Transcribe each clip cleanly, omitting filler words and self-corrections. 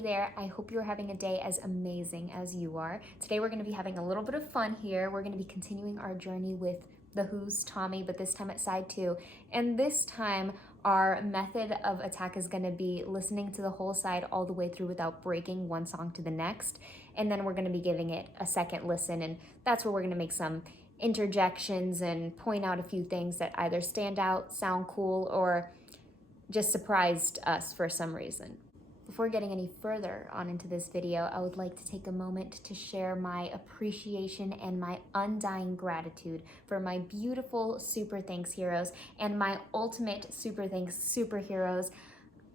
Hey there, I hope you're having a day as amazing as you are. Today we're going to be having a little bit of fun here. We're going to be continuing our journey with The Who's Tommy, but this time at side 2. And this time our method of attack is going to be listening to the whole side all the way through without breaking one song to the next. And then we're going to be giving it a second listen, and that's where we're going to make some interjections and point out a few things that either stand out, sound cool, or just surprised us for some reason. Before getting any further on into this video, I would like to take a moment to share my appreciation and my undying gratitude for my beautiful Super Thanks heroes and my ultimate Super Thanks superheroes.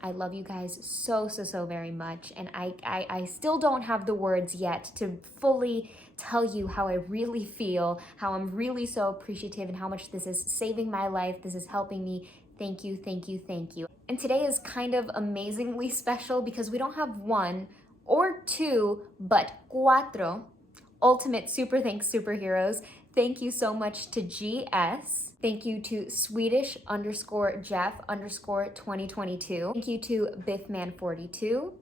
I love you guys so very much, and I still don't have the words yet to fully tell you how I really feel, how I'm really so appreciative, and how much this is saving my life, this is helping me. Thank you, thank you, thank you. And today is kind of amazingly special because we don't have one or two, but cuatro ultimate Super Thanks superheroes. Thank you so much to GS. Thank you to Swedish_Jeff_2022. Thank you to Biffman42.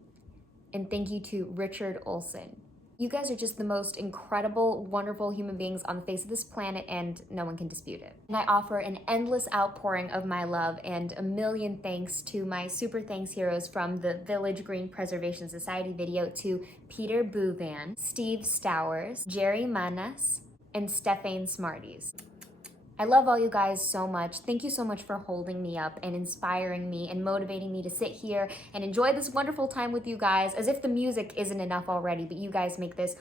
And thank you to Richard Olsen. You guys are just the most incredible, wonderful human beings on the face of this planet, and no one can dispute it. And I offer an endless outpouring of my love and a million thanks to my Super Thanks heroes, from the Village Green Preservation Society video to Peter Buwen, Steve Stowers, Jerry Manas, and StephaneSmarties. I love all you guys so much. Thank you so much for holding me up and inspiring me and motivating me to sit here and enjoy this wonderful time with you guys, as if the music isn't enough already, but you guys make this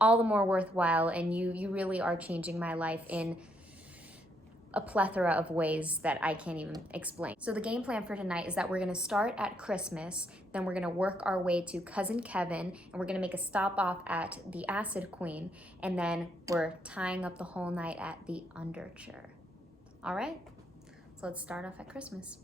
all the more worthwhile, and you really are changing my life in a plethora of ways that I can't even explain. So the game plan for tonight is that we're gonna start at Christmas, then we're gonna work our way to Cousin Kevin, and we're gonna make a stop off at the Acid Queen, and then we're tying up the whole night at the Underture. All right, so let's start off at Christmas.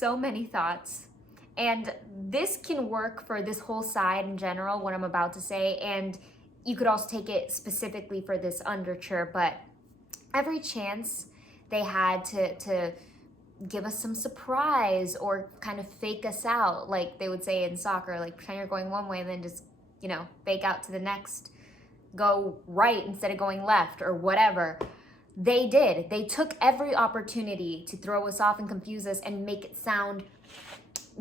so many thoughts. And this can work for this whole side in general, what I'm about to say, and you could also take it specifically for this underture, but every chance they had to give us some surprise or kind of fake us out, like they would say in soccer, like pretend you're going one way and then just, you know, fake out to the next, go right instead of going left or whatever. They did. They took every opportunity to throw us off and confuse us and make it sound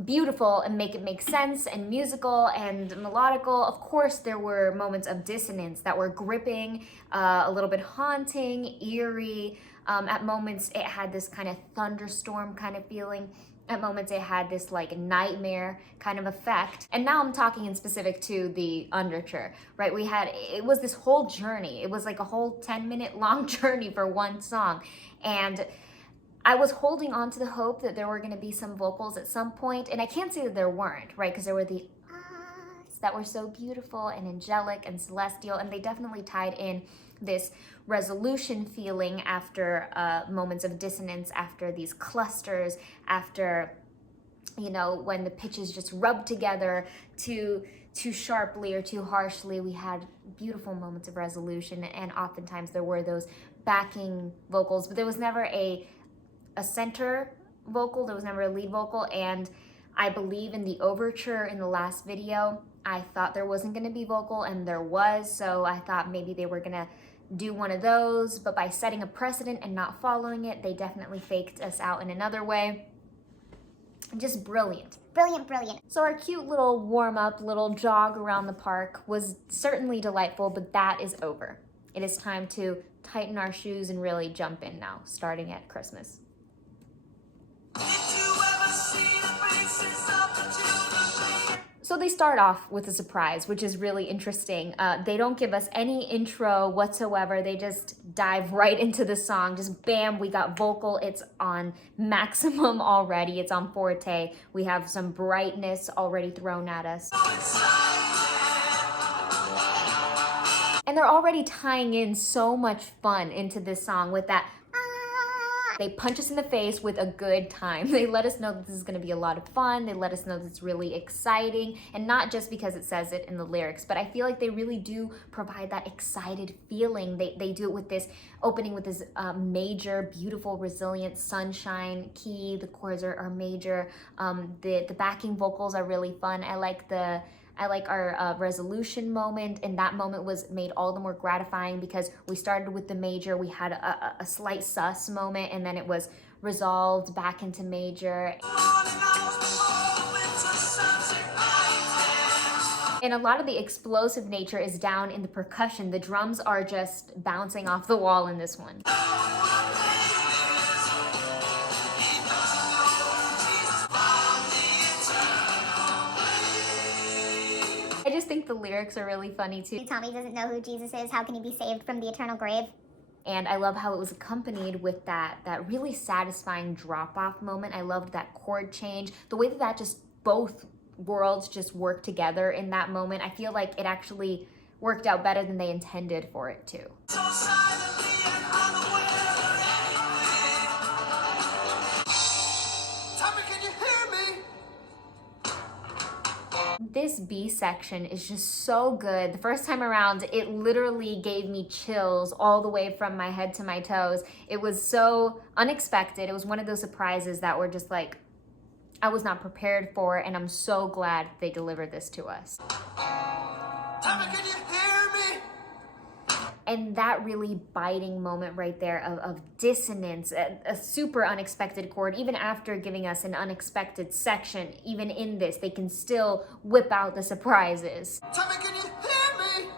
beautiful and make it make sense and musical and melodical. Of course, there were moments of dissonance that were gripping, a little bit haunting, eerie. At moments, it had this kind of thunderstorm kind of feeling. At moments, it had this like nightmare kind of effect. And now I'm talking in specific to the underture, right? It was this whole journey. It was like a whole 10-minute long journey for one song. And I was holding on to the hope that there were going to be some vocals at some point, and I can't say that there weren't, right? Because there were the ahs that were so beautiful and angelic and celestial, and they definitely tied in this resolution feeling after moments of dissonance, after these clusters, after, you know, when the pitches just rubbed together too sharply or too harshly. We had beautiful moments of resolution, and oftentimes there were those backing vocals, but there was never a center vocal, there was never a lead vocal. And I believe in the overture in the last video, I thought there wasn't going to be vocal, and there was, so I thought maybe they were going to do one of those, but by setting a precedent and not following it, they definitely faked us out in another way. Just brilliant. Brilliant, brilliant. So our cute little warm-up, little jog around the park was certainly delightful, but that is over. It is time to tighten our shoes and really jump in now, starting at Christmas. So they start off with a surprise, which is really interesting. They don't give us any intro whatsoever. They just dive right into the song. Just bam, we got vocal. It's on maximum already. It's on forte. We have some brightness already thrown at us. And they're already tying in so much fun into this song with that. They punch us in the face with a good time. They let us know that this is gonna be a lot of fun. They let us know that it's really exciting, and not just because it says it in the lyrics, but I feel like they really do provide that excited feeling. They do it with this opening with this major, beautiful, resilient sunshine key. The chords are major. The backing vocals are really fun. I like our resolution moment, and that moment was made all the more gratifying because we started with the major, we had a slight sus moment, and then it was resolved back into major. And a lot of the explosive nature is down in the percussion. The drums are just bouncing off the wall in this one. I just think the lyrics are really funny too. Tommy doesn't know who Jesus is. How can he be saved from the eternal grave? And I love how it was accompanied with that really satisfying drop-off moment. I loved that chord change. The way that just both worlds just worked together in that moment. I feel like it actually worked out better than they intended for it to. This B section is just so good. The first time around, it literally gave me chills all the way from my head to my toes. It was so unexpected. It was one of those surprises that were just like, I was not prepared for, and I'm so glad they delivered this to us. Tommy, can you hear me? And that really biting moment right there of dissonance, a super unexpected chord, even after giving us an unexpected section, even in this, they can still whip out the surprises. Tommy, can you hear me?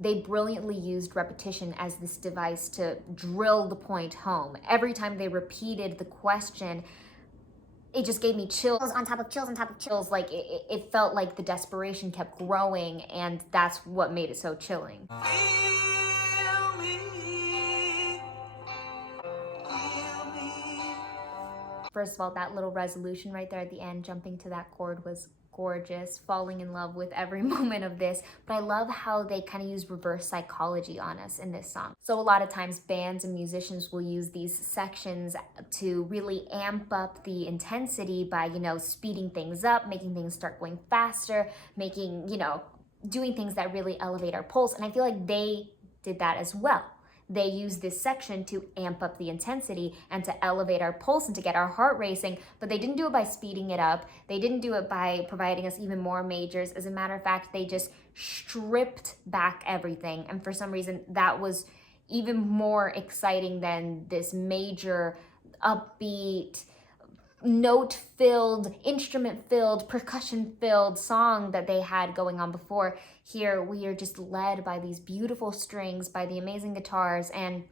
They brilliantly used repetition as this device to drill the point home. Every time they repeated the question, it just gave me chills on top of chills on top of chills. Like it felt like the desperation kept growing, and that's what made it so chilling. Heal me. Heal me. First of all, that little resolution right there at the end, jumping to that chord was gorgeous, falling in love with every moment of this, but I love how they kind of use reverse psychology on us in this song. So a lot of times bands and musicians will use these sections to really amp up the intensity by, speeding things up, making things start going faster, making, doing things that really elevate our pulse. And I feel like they did that as well. They used this section to amp up the intensity and to elevate our pulse and to get our heart racing, but they didn't do it by speeding it up. They didn't do it by providing us even more majors. As a matter of fact, they just stripped back everything. And for some reason, that was even more exciting than this major, upbeat, note-filled, instrument-filled, percussion-filled song that they had going on before. Here, we are just led by these beautiful strings, by the amazing guitars, and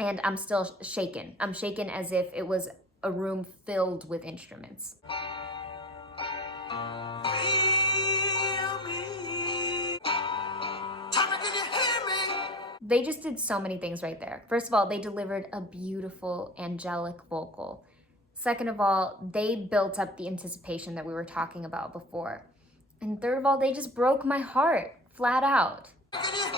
I'm still shaken. I'm shaken as if it was a room filled with instruments. They just did so many things right there. First of all, they delivered a beautiful, angelic vocal. Second of all, they built up the anticipation that we were talking about before. And third of all, they just broke my heart, flat out. Can you hear me?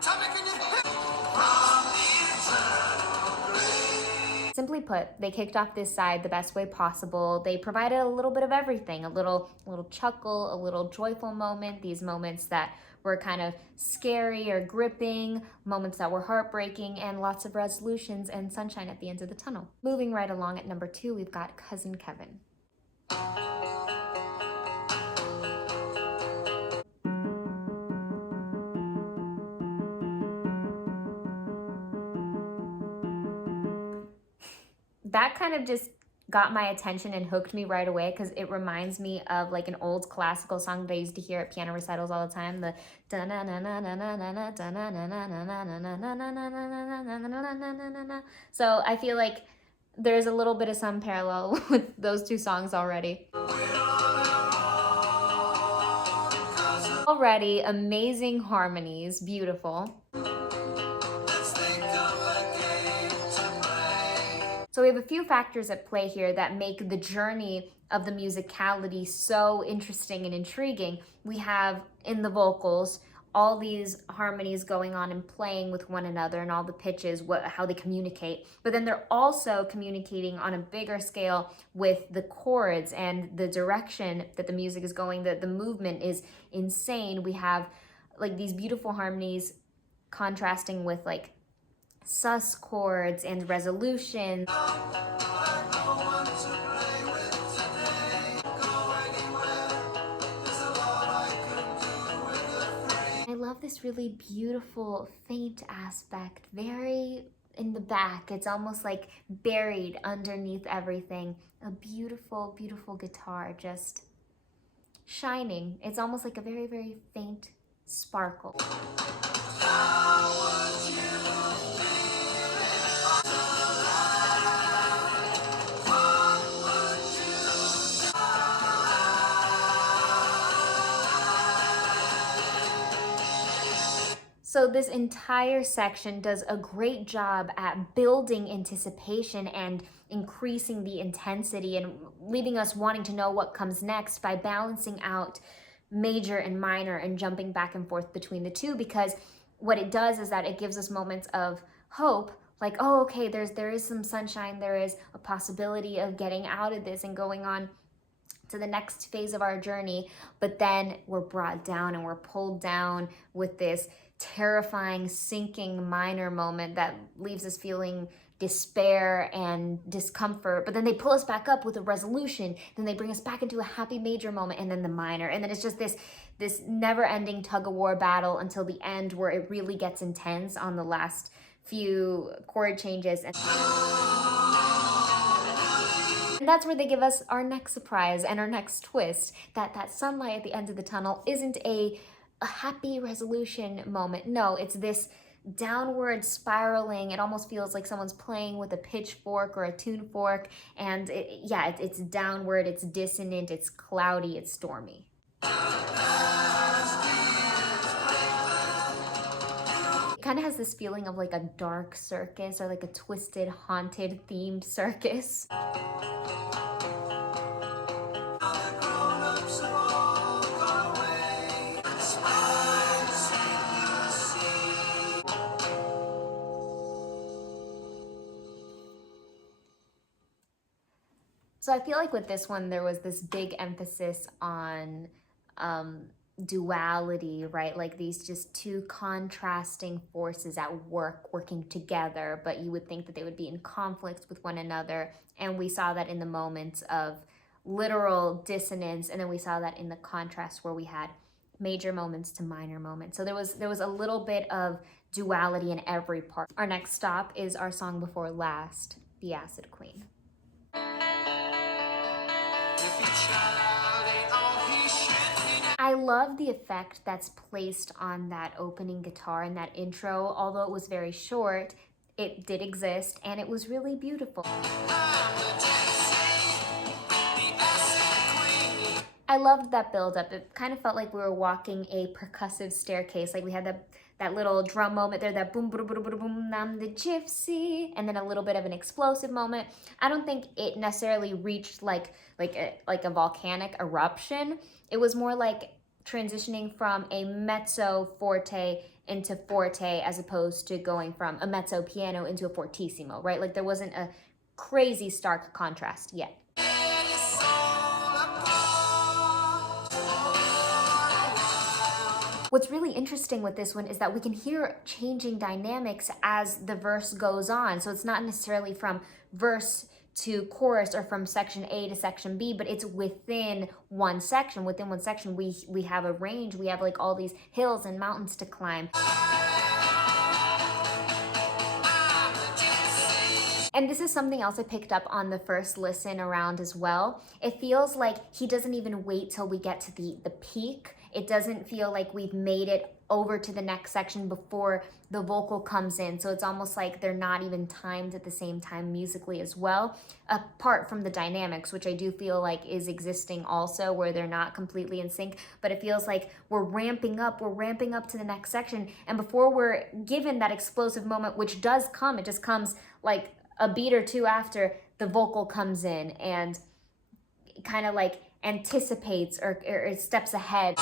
Tell me, can you hear me? From the eternal grave. Simply put, they kicked off this side the best way possible. They provided a little bit of everything, a little chuckle, a little joyful moment, these moments that were kind of scary or gripping, moments that were heartbreaking, and lots of resolutions and sunshine at the end of the tunnel. Moving right along at number 2, we've got Cousin Kevin. That kind of just got my attention and hooked me right away because it reminds me of like an old classical song that I used to hear at piano recitals all the time. The so I feel like there's a little bit of some parallel with those two songs already. Already amazing harmonies, beautiful. So we have a few factors at play here that make the journey of the musicality so interesting and intriguing. We have in the vocals all these harmonies going on and playing with one another and all the pitches, how they communicate. But then they're also communicating on a bigger scale with the chords and the direction that the music is going. The movement is insane. We have like these beautiful harmonies contrasting with like sus chords and resolution. I love this really beautiful faint aspect, very in the back. It's almost like buried underneath everything. A beautiful, beautiful guitar just shining. It's almost like a very, very faint sparkle. So this entire section does a great job at building anticipation and increasing the intensity and leaving us wanting to know what comes next by balancing out major and minor and jumping back and forth between the two, because what it does is that it gives us moments of hope, like, oh, okay, there is some sunshine, there is a possibility of getting out of this and going on to the next phase of our journey, but then we're brought down and we're pulled down with this terrifying, sinking minor moment that leaves us feeling despair and discomfort, but then they pull us back up with a resolution, then they bring us back into a happy major moment, and then the minor, and then it's just this never-ending tug-of-war battle until the end where it really gets intense on the last few chord changes. And that's where they give us our next surprise and our next twist, that sunlight at the end of the tunnel isn't a happy resolution moment. No, it's this downward spiraling. It almost feels like someone's playing with a pitchfork or a tune fork, and it's downward, it's dissonant, it's cloudy, it's stormy. kind of has this feeling of like a dark circus or like a twisted, haunted themed circus. So I feel like with this one, there was this big emphasis on duality, right? Like these just two contrasting forces at work working together, but you would think that they would be in conflict with one another. And we saw that in the moments of literal dissonance, and then we saw that in the contrast where we had major moments to minor moments. So there was a little bit of duality in every part. Our next stop is our song before last, The Acid Queen. I love the effect that's placed on that opening guitar and that intro. Although it was very short, it did exist and it was really beautiful. I loved that build-up. It kind of felt like we were walking a percussive staircase. Like we had that little drum moment there, that boom, boom, boom, boom, boom, I'm the gypsy, and then a little bit of an explosive moment. I don't think it necessarily reached like a volcanic eruption. It was more like transitioning from a mezzo forte into forte as opposed to going from a mezzo piano into a fortissimo, right? Like there wasn't a crazy stark contrast yet. What's really interesting with this one is that we can hear changing dynamics as the verse goes on. So it's not necessarily from verse to chorus or from section A to section B, but it's within one section. Within one section, we have a range. We have like all these hills and mountains to climb. And this is something else I picked up on the first listen around as well. It feels like he doesn't even wait till we get to the peak. It doesn't feel like we've made it over to the next section before the vocal comes in. So it's almost like they're not even timed at the same time musically as well, apart from the dynamics, which I do feel like is existing also, where they're not completely in sync, but it feels like we're ramping up to the next section. And before we're given that explosive moment, which does come, it just comes like a beat or two after the vocal comes in and kind of like anticipates or steps ahead.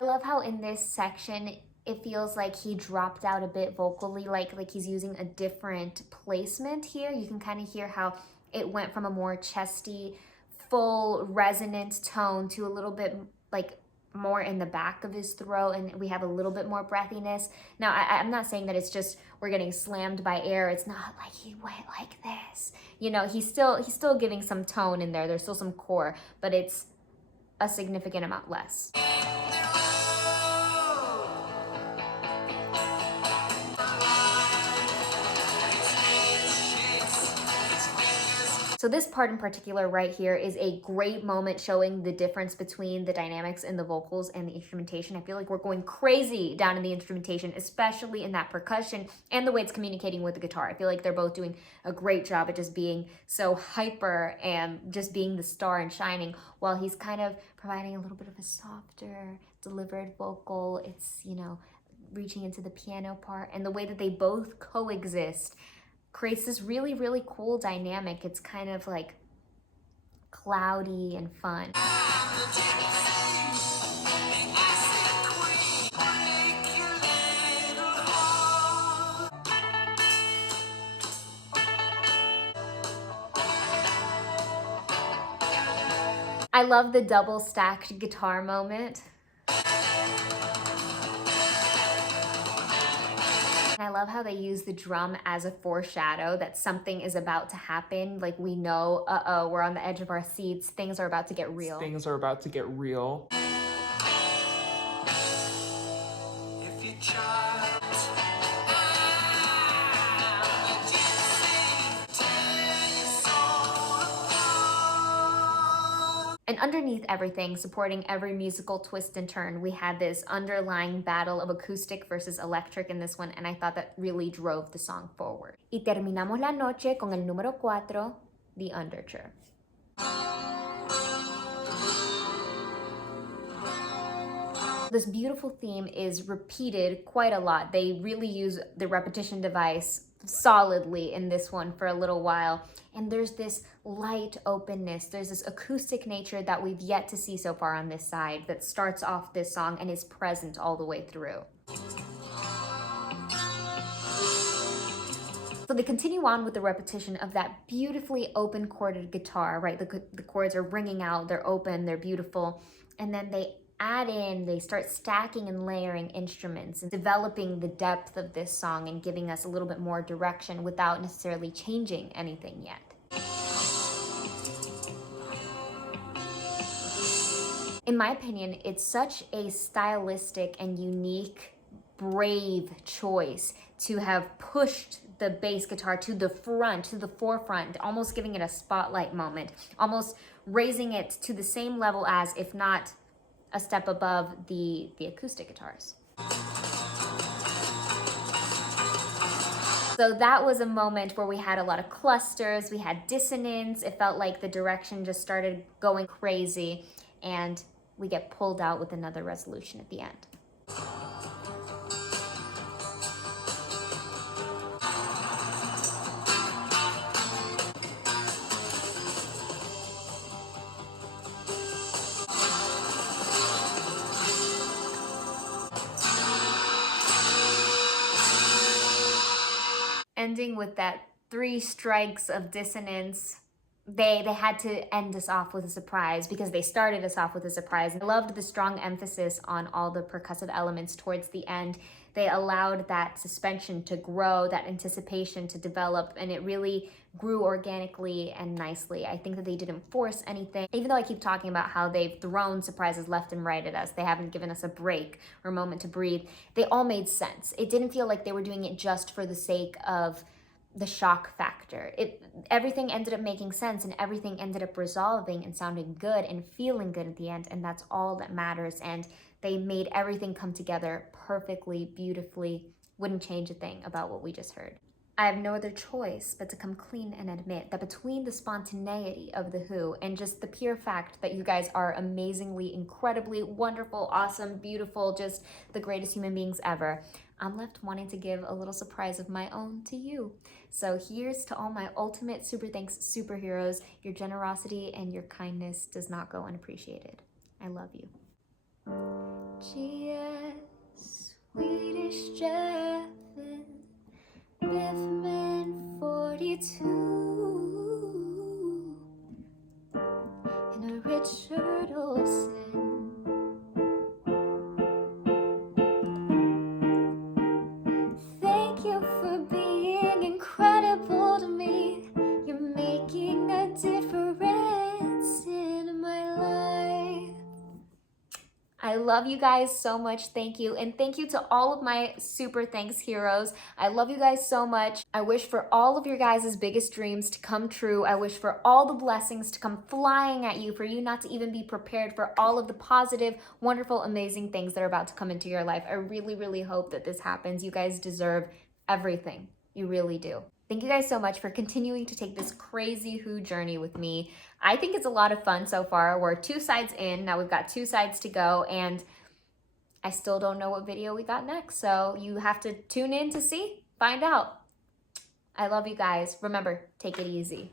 I love how in this section it feels like he dropped out a bit vocally, like he's using a different placement here. You can kind of hear how it went from a more chesty, full resonant tone to a little bit like more in the back of his throat, and we have a little bit more breathiness. Now, I'm not saying that it's just we're getting slammed by air. It's not like he went like this. You know, he's still giving some tone in there. There's still some core, but it's a significant amount less. So this part in particular right here is a great moment showing the difference between the dynamics in the vocals and the instrumentation. I feel like we're going crazy down in the instrumentation, especially in that percussion and the way it's communicating with the guitar. I feel like they're both doing a great job at just being so hyper and just being the star and shining, while he's kind of providing a little bit of a softer delivered vocal. It's, you know, reaching into the piano part, and the way that they both coexist creates this really, really cool dynamic. It's kind of like cloudy and fun. I love the double stacked guitar moment. I love how they use the drum as a foreshadow that something is about to happen. Like we know, uh-oh, we're on the edge of our seats. Things are about to get real. Things are about to get real. If you try, And underneath everything, supporting every musical twist and turn, we had this underlying battle of acoustic versus electric in this one, and I thought that really drove the song forward. Y terminamos la noche con el número 4, The Underture. This beautiful theme is repeated quite a lot. They really use the repetition device solidly in this one for a little while. And there's this light openness. There's this acoustic nature that we've yet to see so far on this side that starts off this song and is present all the way through. So they continue on with the repetition of that beautifully open chorded guitar, right? The chords are ringing out, they're open, they're beautiful. And then they start stacking and layering instruments and developing the depth of this song and giving us a little bit more direction without necessarily changing anything yet. In my opinion, it's such a stylistic and unique, brave choice to have pushed the bass guitar to the front, to the forefront, almost giving it a spotlight moment, almost raising it to the same level as, if not a step above, the acoustic guitars. So that was a moment where we had a lot of clusters, we had dissonance, it felt like the direction just started going crazy, and we get pulled out with another resolution at the end. Ending with that 3 strikes of dissonance. They had to end us off with a surprise because they started us off with a surprise. I loved the strong emphasis on all the percussive elements towards the end. They allowed that suspension to grow, that anticipation to develop, and it really grew organically and nicely. I think that they didn't force anything. Even though I keep talking about how they've thrown surprises left and right at us, they haven't given us a break or a moment to breathe, they all made sense. It didn't feel like they were doing it just for the sake of the shock factor. Everything ended up making sense and everything ended up resolving and sounding good and feeling good at the end, and that's all that matters. And they made everything come together perfectly, beautifully. Wouldn't change a thing about what we just heard. I have no other choice but to come clean and admit that between the spontaneity of The Who and just the pure fact that you guys are amazingly, incredibly wonderful, awesome, beautiful, just the greatest human beings ever, I'm left wanting to give a little surprise of my own to you. So here's to all my ultimate super thanks superheroes. Your generosity and your kindness does not go unappreciated. I love you. G.S. Swedish Jeffin, Biffman 42, and a Richard Olsen. Thank you for being incredible to me. You're making a difference in my life. I love you guys so much. Thank you. And thank you to all of my super thanks heroes. I love you guys so much. I wish for all of your guys' biggest dreams to come true. I wish for all the blessings to come flying at you, for you not to even be prepared for all of the positive, wonderful, amazing things that are about to come into your life. I really, really hope that this happens. You guys deserve everything. You really do. Thank you guys so much for continuing to take this crazy Who journey with me. I think it's a lot of fun so far. We're 2 sides in. Now we've got 2 sides to go, and I still don't know what video we got next. So you have to tune in to see, find out. I love you guys. Remember, take it easy.